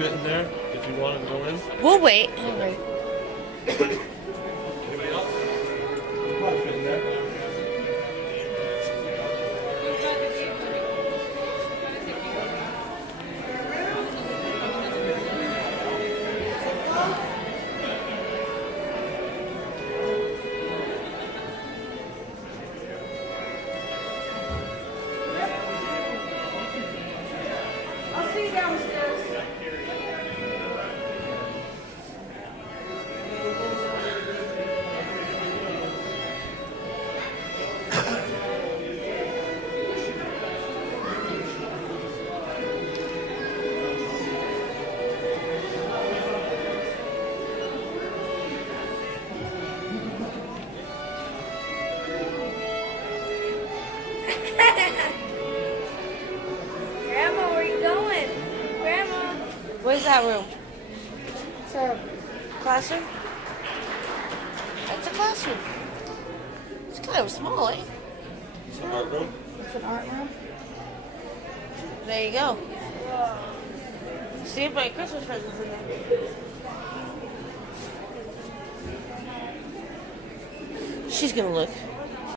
fit in there if you want to go in. We'll wait. We'll wait. Anybody else? Probably fit in there. I'll see you downstairs. Grandma, where you going? Grandma. Where's that room? It's a Classroom? That's a classroom. It's kind of small, eh? It's an art room. It's an art room. There you go. See if my Christmas presents in there. She's gonna look.